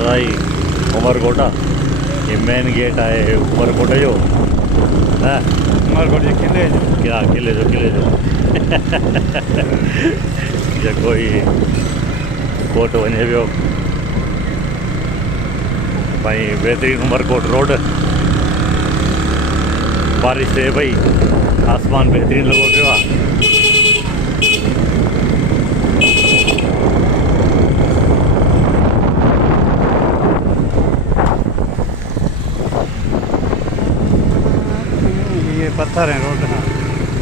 अदाई उमरकोट ये main gate आहे उमरकोट जो हाँ उमरकोट जे किले जो क्या किले जो जे कोई कोट वञे पियो भाई बेहतरीन उमरकोट रोड बारिश थिए पई आसमान बेहतरीन लॻो पियो आहे ये पत्थर हैं